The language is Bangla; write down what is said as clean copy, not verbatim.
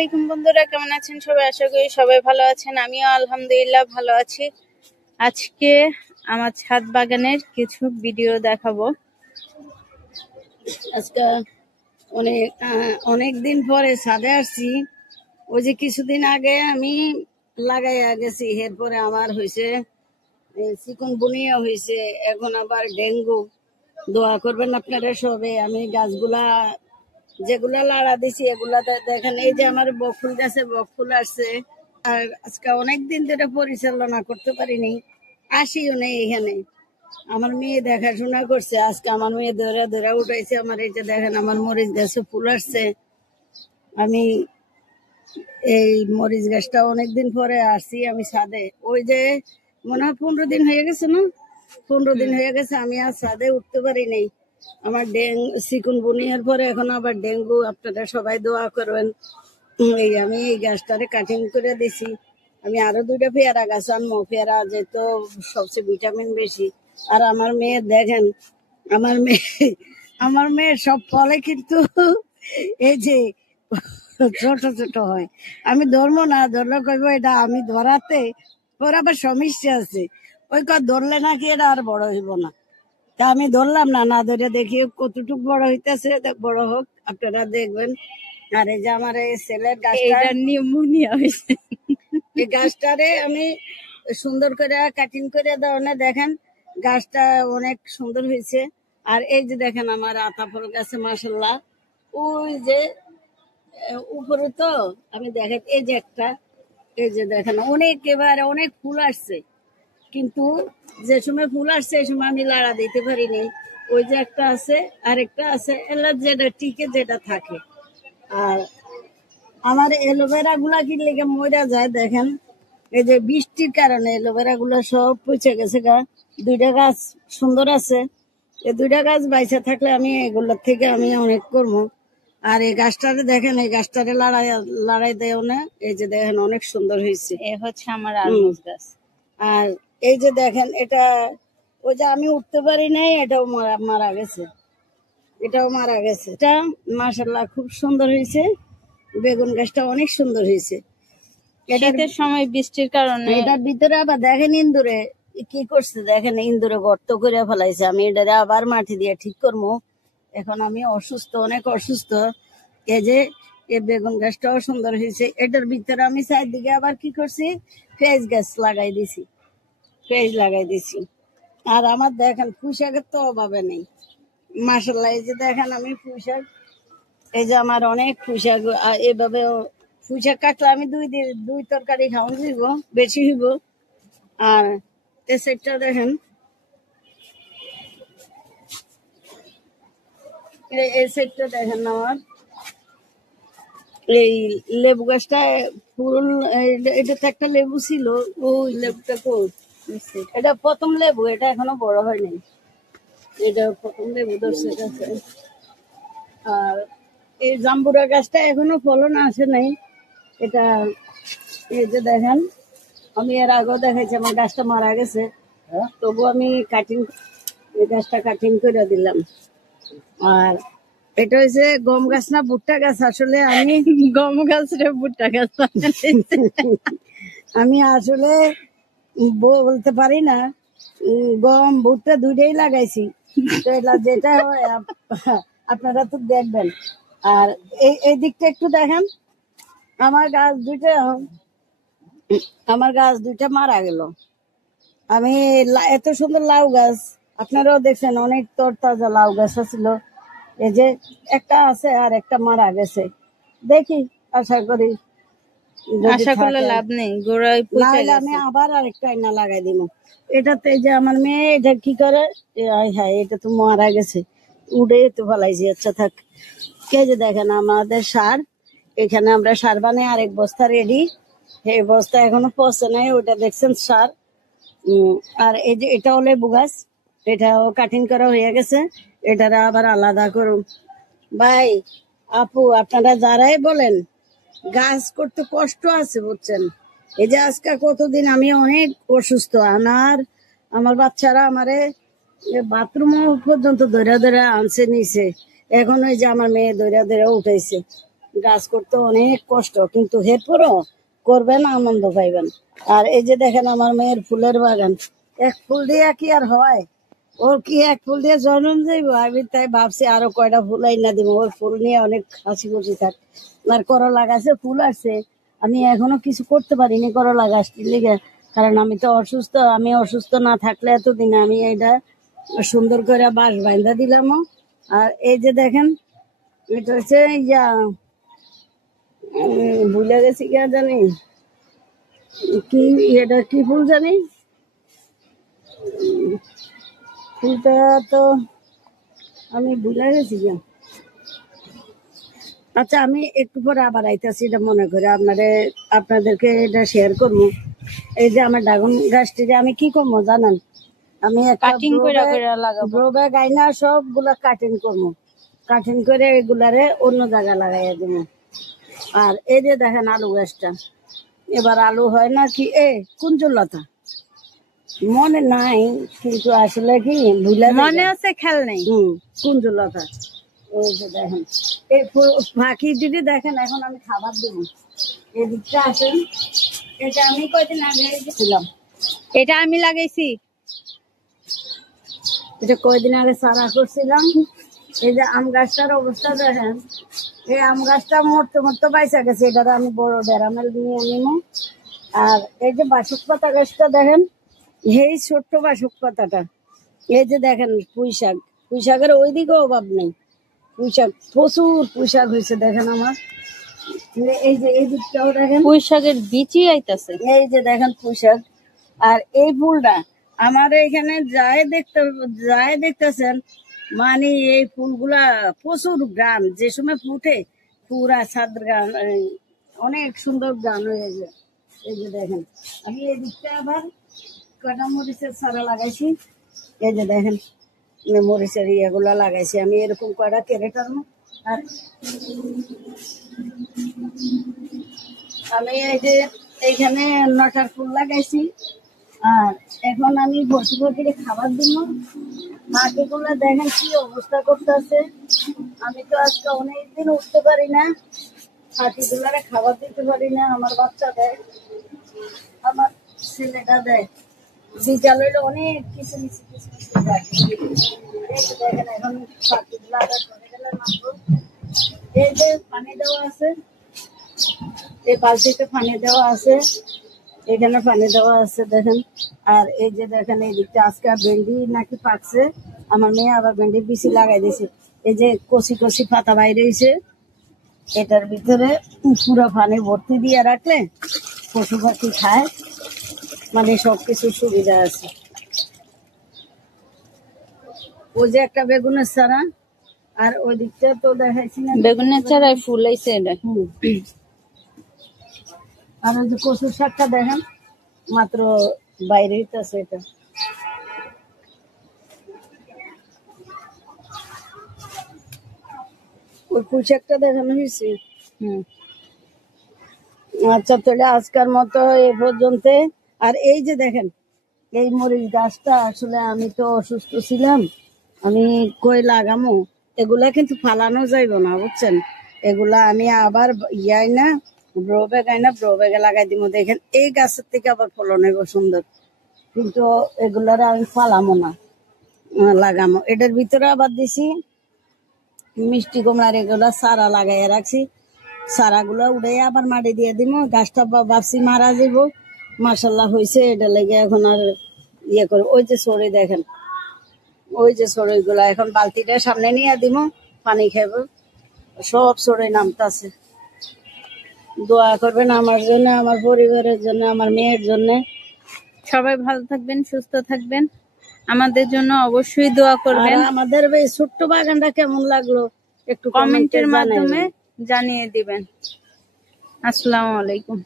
আসসালামাইকুম বন্ধুরা, কেমন আছেন সবাই? আশা করি সবাই ভালো আছেন। আমিও আলহামদুলিল্লাহ ভালো আছি। আজকে আমার ছাদ বাগানের কিছু ভিডিও দেখাবো। আজকে অনেক দিন পরে ছাদে আসছি। ওই যে কিছুদিন আগে আমি লাগাইয়া গেছি, এরপরে আমার হয়েছে চিকুনগুনিয়া হয়েছে, এখন আবার ডেঙ্গু। দোয়া করবেন আপনারা সবে। আমি গাছগুলা যেগুলা লাড়া দিছি এগুলা দেখেন, এই যে আমার বকফুল গাছে বকফুল আসছে। আর আজকে অনেকদিন ধরে পরিচালনা করতে পারিনি, আসিও নেই এখানে। আমার মেয়ে দেখাশোনা করছে, আজকে আমার মেয়ে ধরে ধরে উঠাইছে আমার। এই যে দেখেন আমার মরিচ গাছে ফুল আসছে। আমি এই মরিচ গাছটা অনেকদিন পরে আসছি আমি ছাদে। ওই যে মনে হয় 15 দিন হয়ে গেছে না, 15 দিন হয়ে গেছে আমি আর ছাদে উঠতে পারি নাই। আমার চিকুনগুনিয়ার পরে এখন আবার ডেঙ্গু। আপনারা সবাই দোয়া করবেন। আমি এই গাছটারে কাটিং করে দিছি। আমি আরো 2টা পেয়ারা গাছ আনবো, পেয়ারা যেহেতু সবচেয়ে ভিটামিন বেশি। আর আমার মেয়ে দেখেন, আমার মেয়ে সব ফলে কিন্তু এই যে ছোট ছোট হয়। আমি ধরবো না, ধরলে কইবো এটা আমি ধরাতে ওর আবার সমস্যা আছে। ওই ধরলে নাকি এটা আর বড় হইব না। তা আমি ধরলাম না, না ধরে দেখি কতটুকু বড় হইতেছে। বড় হোক, আপনারা দেখবেন। আর এই যে আমার এই ছেলের গাছটা নিউমোনিয়া হয়েছে, এই গাছটারে আমি সুন্দর করে কাটিং করে দেওয়া, দেখেন গাছটা অনেক সুন্দর হয়েছে। আর এই যে দেখেন আমার আতাফল গাছে মাশাআল্লাহ, ওই যে উপরে তো আমি দেখেন এই যে একটা, এই যে দেখেন অনেক এবারে অনেক ফুল আসছে, কিন্তু যে সময় ফুল আসছে এই সময় আমি লাড়া দিতে পারিনি। ওই যে একটা আছে আর একটা আছে, এলা যেটা টিকে যেটা থাকে। আর আমার এলোভেরা গুলা কি লেগে মরা যায় দেখেন, এই যে বৃষ্টির কারণে এলোভেরা গুলা সব পচে গেছে গা। 2টা গাছ সুন্দর আছে, এই 2টা গাছ বাইসা থাকলে আমি এগুলোর থেকে আমি অনেক করবো। আর এই গাছটারে দেখেন, এই গাছটারে লড়াই দেও না। এই যে দেখেন অনেক সুন্দর হয়েছে, এ হচ্ছে আমার আলমুজ গাছ। আর এই যে দেখেন এটা, ওই যে আমি উঠতে পারি নাই, এটাও মারা গেছে, এটাও মারা গেছে। এটা মাশাআল্লাহ খুব সুন্দর হয়েছে। বেগুন গাছটা অনেক সুন্দর হয়েছে। শীতের সময় বৃষ্টির কারণে এটার ভিতরে আবার দেখেন ইন্দুরে কি করছে, দেখেন ইন্দুরে গর্ত করে ফেলাইছে। আমি এটারে আবার মাটি দিয়ে ঠিক করবো। এখন আমি অসুস্থ, অনেক অসুস্থ। এই যে এই বেগুন গাছটাও সুন্দর হয়েছে। এটার ভিতরে আমি চারদিকে আবার কি করছি, পেঁয়াজ গাছ লাগাই দিছি, পেঁয়াজ লাগাই দিছি। আর আমার দেখেন পুঁই শাকের তো অভাবে নেই মাশাআল্লাহ। এই যে দেখেন আমি পুঁই শাক, এই যে আমার অনেক পুঁই শাক। এভাবে পুঁই শাক কাটলে আমি 2 তরকারি খাওয়ান হইব, বেশি হইব। আর এই সাইডটা দেখেন, এই সাইডটা দেখেন আমার এই লেবু গাছটা ফুল। এটাতে একটা লেবু ছিল, ওই লেবুটা কই? এটা প্রথম লেবু, এটা এখনো বড় হয় নাই। এটা প্রথম লেবু ধরছে গাছে। আর এই জাম্বুরা গাছটা এখনো ফলন আসে নাই। এটা এই যে দেখেন, আমি এর আগেও দেখাইছি আমার গাছটা মারা গেছে, তবু আমি এই গাছটা কাটিং করে দিলাম। আর এটা হচ্ছে গম গাছ না ভুট্টা গাছ? আসলে আমি গম গাছ রে ভুট্টা গাছ আমি আসলে বলতে পারি না। গম ভুট্টা 2টাই লাগাইছি, তো এটা যেটা হয় আপনারা তো দেখবেন। আর এই দিকটা একটু দেখেন, আমার গাছ 2টা মারা গেল। আমি এত সুন্দর লাউ গাছ, আপনারাও দেখছেন, অনেক তরতাজা লাউ গাছ ছিল। এই যে একটা আছে আর একটা মারা গেছে। দেখি, আশা করি আশা করলে লাভ নেই, গোড়ায় পচে গেছে। আমি আবার আরেকটা আইনা লাগাই দিব। এটাতে যে আমার মেয়ে এটা কি করে, হ্যাঁ এটা তো মারা গেছে, উড়ে তো ফেলাইছি। আচ্ছা থাক। কে যে দেখেন আমাদের সার, এখানে আমরা সার বানাই। আরেক বস্তা রেডি, এই বস্তা এখনো পচে নাই, ওটা দেখছেন সার। আর এই যে এটাও লেবু গাছ, এটাও কাটিং করা হয়ে গেছে। এটারা আবার আলাদা করুন। ভাই আপু, আপনারা যারাই বলেন গাছ করতে কষ্ট আছে বুঝছেন। এই যে আজকে কতদিন আমি অনেক অসুস্থ, আমার বাচ্চারা আমারে বাথরুম পর্যন্ত ধরে ধরে আনছে নিছে। এখন ওই যে আমার মেয়ে ধরে ধরে উঠাইছে। গাছ করতে অনেক কষ্ট, কিন্তু এরপরও করবেন, আনন্দ পাইবেন। আর এই যে দেখেন আমার মেয়ের ফুলের বাগান, এক ফুল দিয়ে কি আর হয়, ওর কি এক ফুল দিয়ে জন্ম যাইব। আমি তাই ভাবছি আরো কয়টা ফুল আইনা দিব, ওর ফুল নিয়ে অনেক হাসি খুশি থাক। আর করলা গাছে ফুল আসছে, আমি এখনো কিছু করতে পারিনি করলা গাছটির লিগে, কারণ আমি তো অসুস্থ। আমি অসুস্থ না থাকলে এতদিন আমি এটা সুন্দর করে বাঁশ বাইন্ধা দিলাম। আর এই যে দেখেন, এটা হচ্ছে ইয়া, ভুলে গেছি কি আর জানি কি, এটা কি ফুল জানি, ফুলটা তো আমি ভুলে গেছি কি। আচ্ছা, আমি একটু পরে আবার আইতাছি, এটা মনে করে আপনাদেরকে এটা শেয়ার করবো। এই যে আমার ড্রাগন গাছটি যে আমি কি করবো জানেন, আমি একটা কাটিং করে করে লাগাবো। গ্রো ব্যাগ আইনা সবগুলা কাটিং করবো, কাটিং করে এগুলারে অন্য জায়গায় লাগাইয়া দেবো। আর এই যে দেখেন আলু গাছটা, এবার আলু হয় না কি, কুঞ্জলতা মনে নাই, কিন্তু আসলে কি ভুলে মনে আছে, খেয়াল নেই। কুঞ্জলতা। এই যে দেখেন এই ফাঁকি দিদি দেখেন, এখন আমি খাবার দেব। এদিকটা আসেন, এটা আমি কয়দিন আগে গেছিলাম, এটা আমি লাগাইছি। এটা কয়দিন আগে চারা করছিলাম। এই যে আম গাছটার অবস্থা দেখেন, এই আম গাছটা মরতে মরতে বাইসা গেছে, এটা আমি বড় ডেরামেল নিয়ে নিব। আর এই যে বাসক পাতা গাছটা দেখেন, এই ছোট্ট বাসক পাতাটা, এই যে দেখেন পুঁই শাক, পুঁই শাকের ওই দিকে অভাব নেই, পুঁই শাক প্রচুর পুঁই শাক হয়েছে দেখেন আমার। এই যে এই দিকটাও দেখেন পুঁই শাকের বিচি আইতাছে। এই যে দেখেন পুঁই শাক। আর এই ফুলটা আমার এখানে যায় দেখতেছেন, মানে এই ফুলগুলা প্রচুর গ্রাম, যে সময় ফুটে পুরা ছাদ গ্রাম, অনেক সুন্দর গ্রাম হয়ে যায়। এই যে দেখেন আমি এই দিকটা আবার কাটা মরিচের চারা লাগাইছি, এই যে দেখেন মরিচের ইয়েগুলা লাগাইছি আমি এরকম কয়টা ক্যারেটার। আর আমি এই যে এইখানে নটার ফুল লাগাইছি। আর এখন আমি বসে বসে খাবার দিব, মাটিগুলো দেখেন কি অবস্থা করতেছে। আমি তো আজকে অনেকদিন উঠতে পারি না, হাতিগুলারে খাবার দিতে পারি না। আমার বাচ্চা দেয়, আমার ছেলেটা দেয়, বিকাল হইলে অনেক কিছু মিশি কিছু দেখেন। এখন পাখিগুলা করে গেলে নামবো। এই যে পানি দেওয়া আছে, এই বালতিতে পানি দেওয়া আছে, এখানে পানি দেওয়া আছে দেখেন। আর এই যে দেখেন এই দিকটা আজকে ভেন্ডি নাকি পাকছে, আমার মেয়ে আবার ভেন্ডির বিচি লাগাই দিয়েছে। এই যে কচি কচি পাতা বাইরে হয়েছে, এটার ভিতরে পুরো পানি ভর্তি দিয়ে রাখলে পশু পাখি খায়, মানে সবকিছু সুবিধা আছে। ওই যে একটা বেগুনের চারা, আর ওই দিকটা তো দেখাইছি না, বেগুনের চারায় ফুল আইছে এটা। আর ওই যে কচুর শাকটা দেখেন মাত্র বাইরে হইতেছে, এটা ওই পুঁই শাকটা দেখানো হয়েছে। আচ্ছা, তাহলে আজকের মতো এ পর্যন্ত। আর এই যে দেখেন এই মরিচ গাছটা, আসলে আমি তো অসুস্থ ছিলাম, আমি কই লাগামো, এগুলা কিন্তু ফালানো যাইব না বুঝছেন। এগুলা আমি আবার ইয়াই না ব্রো ব্যাগ আইনা ব্রো ব্যাগে লাগাই দিব। দেখেন এই গাছের থেকে আবার ফলন হইব সুন্দর, কিন্তু এগুলার আমি ফালামো না, লাগামো। এটার ভিতরে আবার দিছি মিষ্টি কুমড়ার, এগুলা চারা লাগাইয়া রাখছি, চারাগুলা উড়ে আবার মাটি দিয়ে দিব। গাছটা ভাবছি মারা যাব, মাশাল্লাহ হয়েছে, এটা লেগে এখন আর ইয়ে করে। ওই যে সরে দেখেন, ওই যে সরই গুলা এখন বালতিটা সামনে নিয়ে দিব, পানি খাইব, সব সরে নামতাছে। দোয়া করবেন আমার জন্য, আমার পরিবারের জন্য, আমার মেয়ের জন্য। সবাই ভালো থাকবেন, সুস্থ থাকবেন, আমাদের জন্য অবশ্যই দোয়া করবেন। আর আমাদের এই ছোট্ট বাগানটা কেমন লাগলো একটু কমেন্টের মাধ্যমে জানিয়ে দিবেন। আসসালামু আলাইকুম।